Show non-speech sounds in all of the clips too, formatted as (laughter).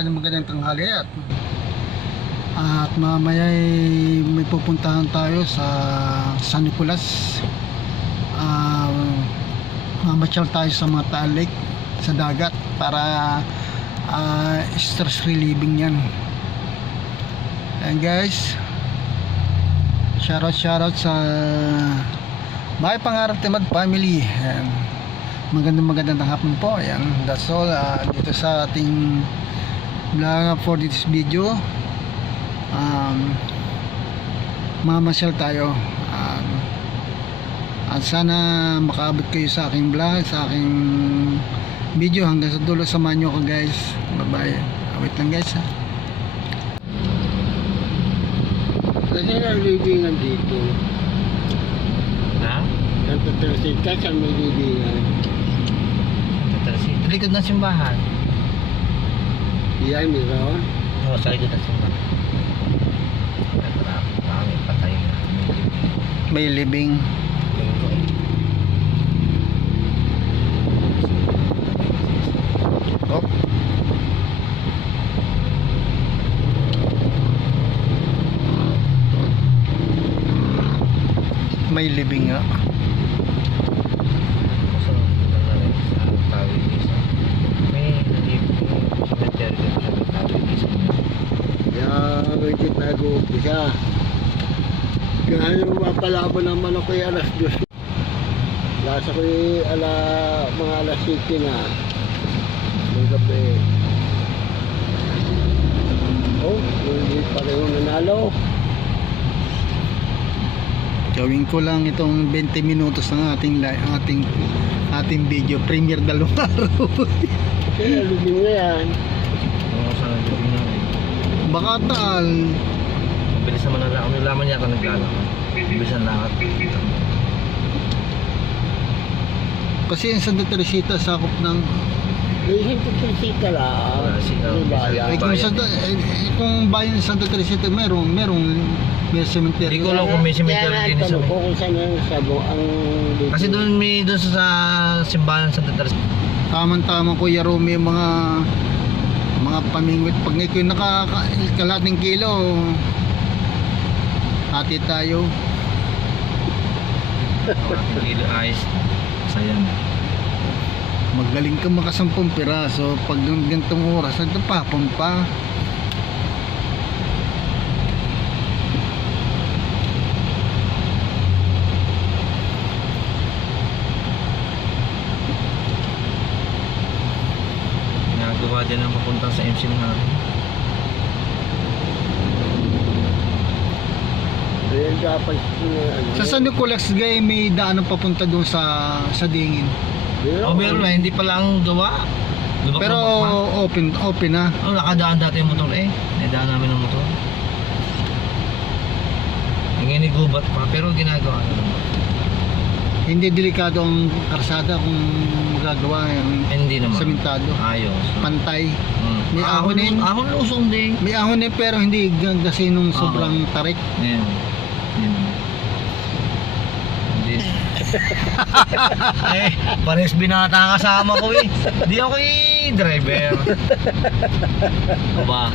magandang magandang tanghali at at mamaya ay may pupuntahan tayo sa San Nicolas. Uh, mamasyal tayo sa mga Taal Lake sa dagat para ah, stress relieving yan. And guys shoutout shoutout sa may pangarap timad family. Ayan. magandang magandang hapon po. Ayan that's all. Ah, dito sa ating vlog for this video um, mamasyal tayo um, at sana makaabot kayo sa aking vlog sa aking video hanggang sa dulo samahan nyo ako guys bye bye wait lang guys ha Kasi nalibingan dito. Ha? Santa Teresita sa may libingan. Likod ng simbahan. Yan, meron. Oo, sa likod ng na, marami patay na. may living oh. may living nga So, ito na rin sa tawid isa. May cemetery dito sa tawid isa. Kaya medyo nag-uumpisa. Kaya yung mapalaban ng manok ko alas dos. Lasa ko yung ala, mga alas 7 na. Ng gabi. Oh, hindi pareho nanalo. Gawin ko lang itong 20 minutos ng ating ating ating video premiere dalawang araw. Kaya lubing na yan. Baka taal. Mabilis naman ang lakad. Laman niya ako naglalak. Mabilis ang lakad. Kasi yung Santa Teresita sakop ng May Santa Teresita lang. Wala siya. Ano ba yan? eh, kung, Santa, eh, eh, kung bayan ng Santa Teresita merong merong may cemetery. Hindi ko alam kung may Kaya cemetery nga din sa tanong ko kung saan yung sabo ang Kasi doon may doon sa simbahan ng Santa Teresa. Tamang-tama Kuya Romy yung mga mga pamingwit pag ikaw nakakalating kilo hati tayo Ating kilo ayos. Sayang. magaling ka makasampung piraso pag ng gantong oras nagtapapon pa Ginagawa din ang papunta sa MC natin. Uh, ano. sa San Nicolas Gay may daan ang papunta doon sa sa dingin Oh, meron na, hindi pala ang gawa. Lubak pero lubak open open na pa. Oh, nakadaan dati yung motor eh. Nadaan namin ng motor. Ngayon gubat pa, pero ginagawa na naman. hindi delikado ang karsada kung magagawa yung Hindi naman. sementado Ayos. pantay Hmm. May ahon din. Ahon lusong din. may ahon eh pero hindi kasi nung sobrang tarik Ayan. (laughs) Eh, pares binata kasama ko eh. Di ako eh, driver. Aba.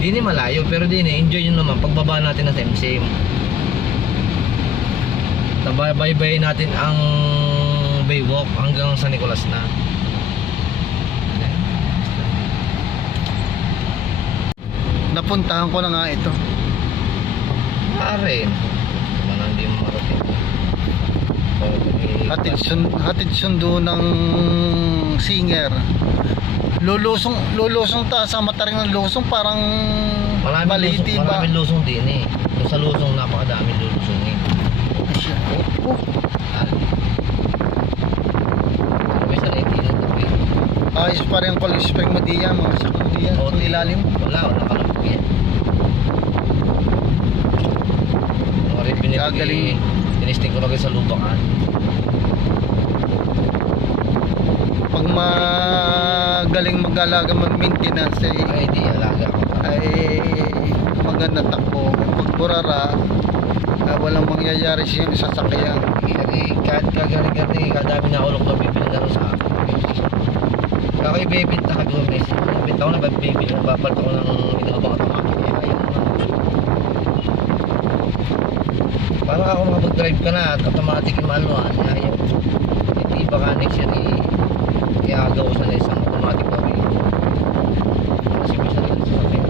Di ni malayo, pero di ni enjoy yun naman pagbaba natin ng Temsim. Tabay-bye natin ang Baywalk hanggang San Nicolas na. Napuntahan ko na nga ito Pare. Naman hindi mo marating. So, eh, hatid, sun, hatid sundo ng singer lulusong lulusong ta sa mataring ng lusong parang Maraming baliti lusong, ba maraming lusong din eh. Sa lusong napakadaming lulusong eh. Oh, Ah. Ito eh. ayos pa rin ang college spring mo diyan mga sakong diyan Oo, kung ilalim Wala, wala ka binili Gagaling. Tinisting ko na kayo sa lubakan. pag magaling mag-alaga mag-maintenance eh, Ay, di alaga ko. ay maganda takbo pag burara ah, walang mangyayari siya sa sasakyan kahit kagaling-galing, kadami na ulok na bibili na rin sa akin. Ako yung bibinta ka doon, Messi. Bibinta ko na, bibili na, babalit ako ng inabang automatic. Kaya ayaw naman. Para ako makapag-drive ka na at automatic yung manual, ayaw. Hindi baka next year eh, iagaw ko sa isang automatic na way. Kasi minsan lang sa akin.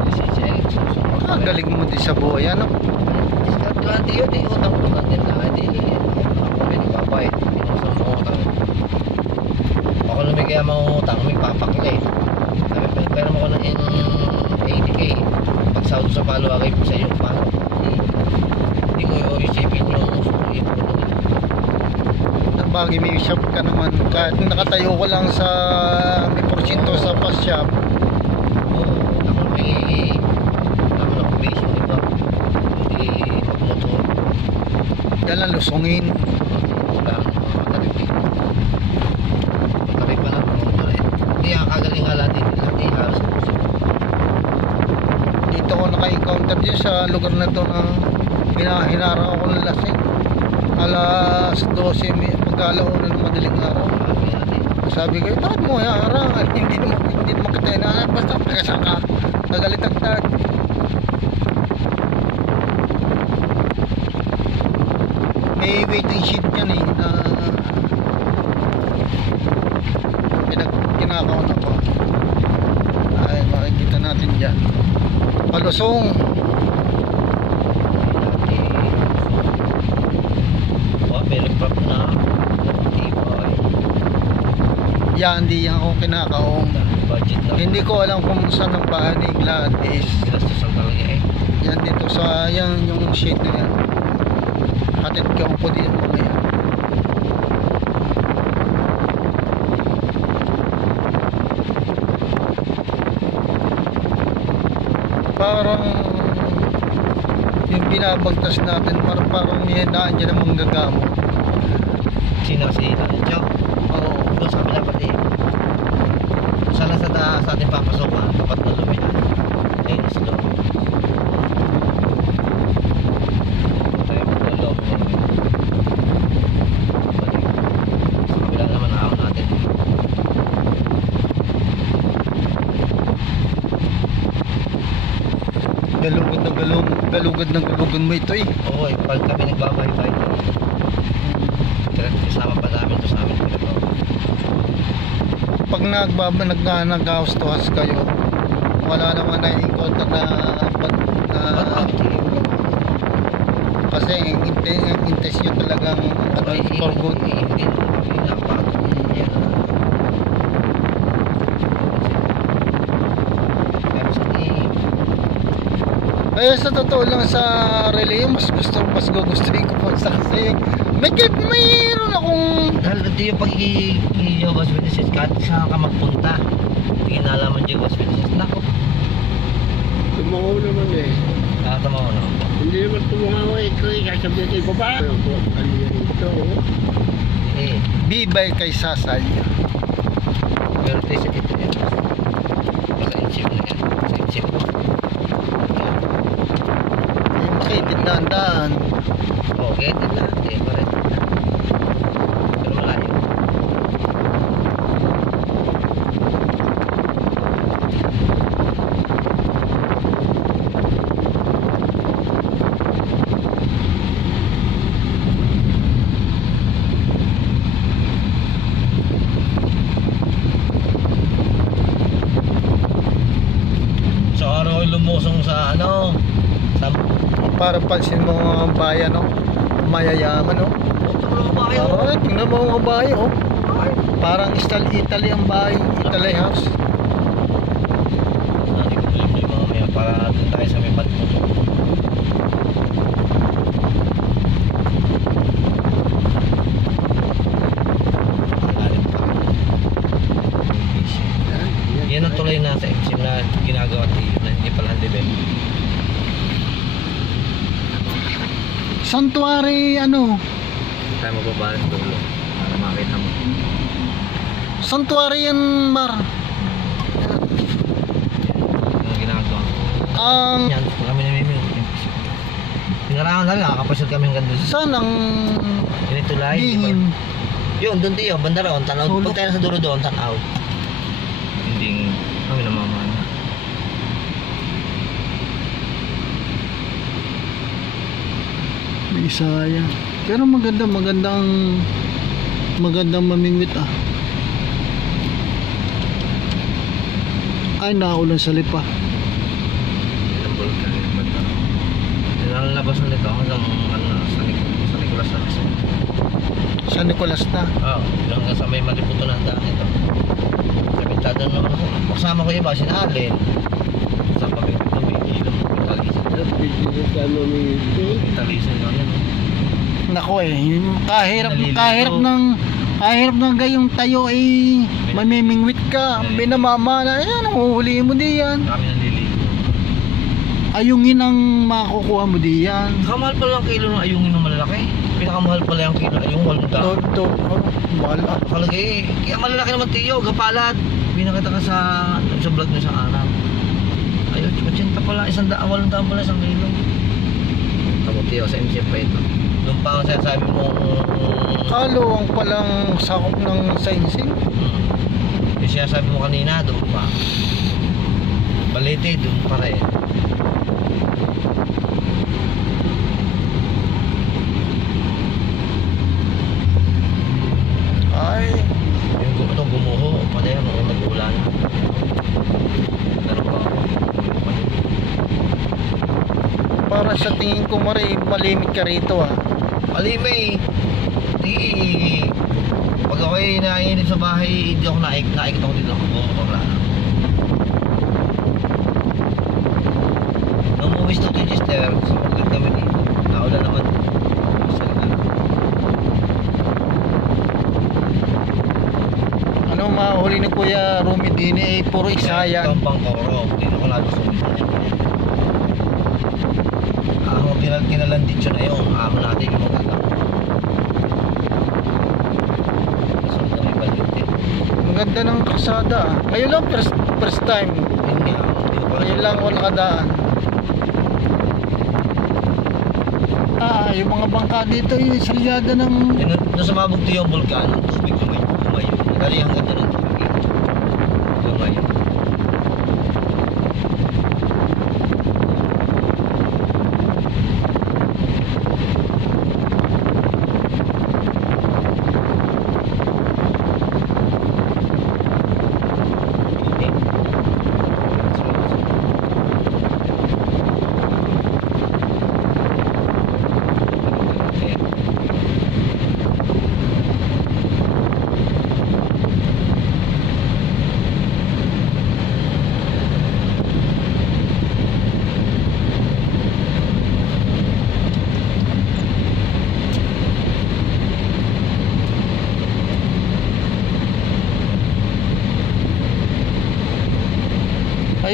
Eh, susunod. Ang galing mo din sa buhay, ano? Discount lang din yun, eh, utang ko lang din na, hindi, ako may nagbabayad, hindi mo sa mga utang. Kaya mga utang, may papakila eh. Sabi pa, pera mo ko ng 80k. Pag sahod sa palo, agay po sa iyo, paano? Hindi, ko yung isipin yung. Nabagi may shop ka naman. Kahit nakatayo ko lang sa may porsyento sa fast shop. Ako may, ako na base yung iba. Hindi magmotor. Yan lang lusungin. Wala akong mga kalipin. Kami pa lang mga rin. Hindi ang kagaling nga natin. Hindi halos. Dito ko naka-encounter din sa lugar na to na hinahinara ako ng lasing. Alas 12 mi- mag-alauna ng madaling araw. Sabi ko, bakit mo hinahara? Hindi naman, hindi naman kita hinahanap. Basta pagkasan ka. Nagalitagtag. May waiting sheet yan eh na pinag kinakaon ako. Ay, makikita natin dyan. Palusong. Oh, prop na. Yan, hindi yan ako kinakaong. Hindi ko alam kung saan ang pahanig lahat is eh. yan dito sa yan yung shade na yan. Hatid ka po din mamaya. Parang yung binabagtas natin parang parang hihinaan niya ng manggagamo. Sino si Tatay Joe? Oo. Doon sa kabila pati. Sana sa, ta- sa ating papasok ha, tapat na lumihan. Ayun is loob. Tayo maglaloob na yun. Balik. Sa kabila naman na natin. Galugad na galugad na galugan mo ito eh. Oo eh, pag kami nagbabay-bay. Kaya kasama pa namin to sa amin. Pag nagbaba nag nag-house to house kayo, wala naman na encounter na bad na Ba't kasi ang inte- ang intention talagang ano, for good. Hindi naman kami napagod. Yan. Pero sa team, Kaya sa totoo lang sa relay, mas gusto mas gugustuhin ko po sa kasi may mayroon akong dahil ito yung pag-i-Jehovah's Witnesses, kahit saan ka magpunta, hindi nalaman Jehovah's Witnesses. Nako, Tumangaw naman eh. nakatama ko na. Hindi naman tumangaw eh. Ito eh, sasabihin kayo baba. Ako, kanina rito. oh. Eh, bibay kay Sasay. pero ito isa ito yan. Baka insip na yan. Sa insip ang daan. Oo, get it lahat eh. Pareho lang. Pero malayo. Sa araw ay lumusong sa ano, sa Para pansin mo ang bayan, no? Mayayaman, no? Alright, tingnan mo ang bahay, oh. Parang style Italy ang bahay, Italy house. Hindi ko tuloy yung mga maya para doon tayo sa may patpuso. Ilalim pa. Yan ang tulay na sa MCM na ginagawa tayo na hindi pala handibel. Santuary, ano? Tayo mababa ng dulo para makita mo. Santuary yan, Mar. Yan ang ginagawa. Ang Yan, kami na may Pinarangan namin, nakakapasyal kami hanggang doon. saan ang Ganito lang. dingin? Yun, doon tiyo, banda roon, tanaw. Pag tayo sa dulo doon, tanaw. Hindi kami namamana. May Isaya. Pero maganda, magandang magandang mamingwit ah. Ay, naulan sa lipa. Ang labasan nito hanggang ano, sa, Nic- sa Nicolas na Rizal. Sa Nicolas na. Oo, oh, hanggang sa may maliputo na daan ito. Kabintado naman ako. Kasama ko yung iba, sinalin. Sa pamilya kami, ilang pitalisan. Nagpipigil ka mamingwit eh. Pitalisan yun yan. Nako eh, yung kahirap, kahirap ng kahirap ng gayong tayo eh mamimingwit ka, binamamana, eh anong uhuli mo? Kami naliligo. Ayungin ang makukuha mo diyan. Kamahal pala ang kilo ng ayungin ng malalaki. Pinakamahal pala yung kilo ng ayung, walong To, to, oh, mahal ah. Kalagay, kaya malalaki naman tiyo, gapalat. Binakita ka sa, sa vlog mo sa araw. Ayun, 80 pala, isang daan, walong daan pala, isang kilo. Tamo tiyo, sa MCF pa ito. Doon pa ang sinasabi mo, Kalawang palang sakop ng sainsing. hmm, yung sinasabi mo kanina, doon pa. Balete, doon pa rin. Ay, Yung gu- itong gumuho, pala yan, nung nag-ulan. Ganun pa ako. para sa tingin ko mari, malimit ka rito ah. Malimay. Di. Pag ako'y nainip sa bahay, hindi ako naik, naikot ako dito. Ako, wala na. Nung sa Chichester, sa Pagod kami dito. Naman. Isa na. Ano mahuli ni Kuya Rumi din eh, puro isayan. Ito ang pangkoro. Dito ko nalusunin sa niya. Ang tinal tinalandit yun na yun. Amo natin yung magkakap. Kasunod na may. Maganda ng kasada ah. Ngayon lang first, first time. Hindi pa Ngayon lang ako nakadaan. Ah, yung mga bangka dito, yung salyada ng... Yun, nung sumabog to yung vulkan, tubig lumayo. lumayo. Dali hanggang doon ang tubig. Lumayo.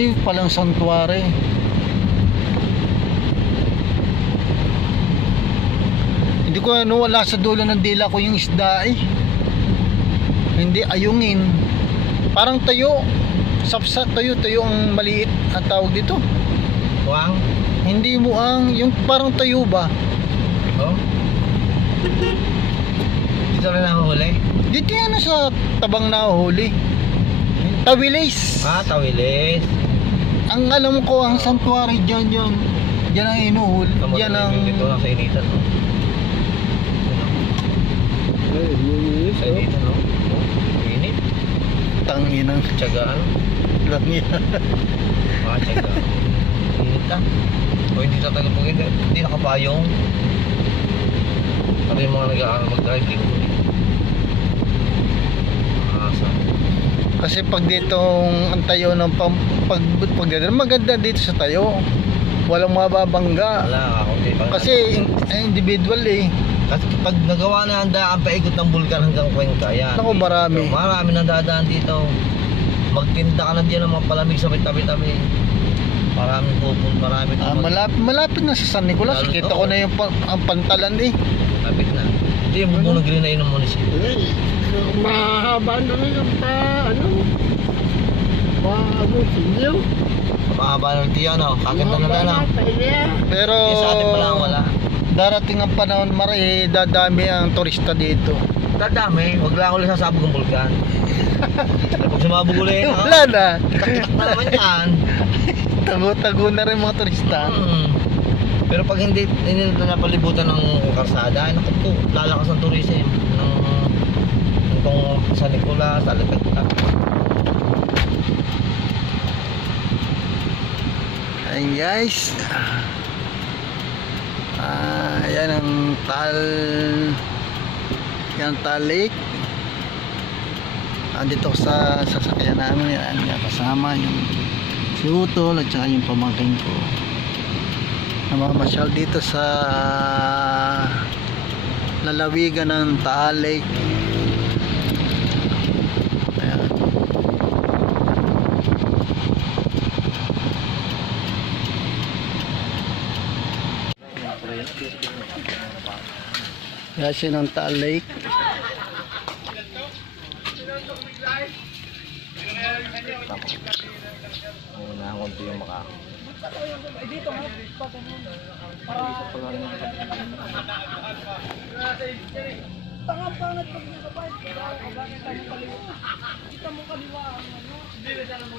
Ay, palang santuary. Hindi ko ano, wala sa dulo ng dila ko yung isda eh. Hindi ayungin. Parang tayo. Sapsa tayo, tayo ang maliit ang tawag dito. Tuwang? Hindi mo ang, yung parang tayo ba? Oh? Dito rin nahuhuli? Dito yan sa tabang na huli. Tawilis. Ah, tawilis. Ang alam ko, ang santuary dyan yan. Yan ang inuhul. Yan ang... Dito lang sa initan, no? Ay, mamingwit Sa oh. initan, no? Oh, Init. Tanginang Tiyagaan. lang yan. Mga tiyaga. Init ka. O hindi tatagal pag hindi, hindi nakapayong. Ano yung mga nag-aaral mag-drive, ko Asa. Kasi pag ditong ang tayo ng pam, pag, pag maganda dito sa tayo. Walang mababangga. Wala, ako. Kasi in- individual eh. Kasi pag nagawa na ang daan paikot ng bulkan hanggang Cuenca, yan. Naku, marami. Dito, marami nang dadaan dito. Magtinda ka na diyan ng mga palamig sa tabi-tabi. Maraming pupun, marami Ah, malapit, malapit na sa San Nicolas. Lalo- Kita ko na yung pa, ang pantalan eh. Lapit na. Ito yung bubunong green na yun ng munisipyo. Mahaba na rin ang pa, ano, ano, sinyo. Mahaba ng tiyan, no? Kakita na lang? Pero Eh, sa atin pala wala. darating ang panahon mara eh, dadami ang turista dito. Dadami, wag lang ulit sasabog ang bulkan. Pero (laughs) pag sumabog ulit, ha? Wala na. Tak na naman yan. (laughs) Tago-tago na rin mga turista. Mm. Pero pag hindi, hindi na napalibutan ng karsada, ay naku po, lalakas ang tourism ng itong sa Nicolas, sa Lepagta. Ayun guys. Ah, yan ang tal yan tal lake. Andito ko sa sasakyan namin yan kasama yung si Utol at saka yung pamangkin ko. Namamasyal dito sa lalawigan ng Taal Lake. Ayan. Yan siya ng Taal Lake. Kita mo kaliwa. Ano. Hindi na sana mo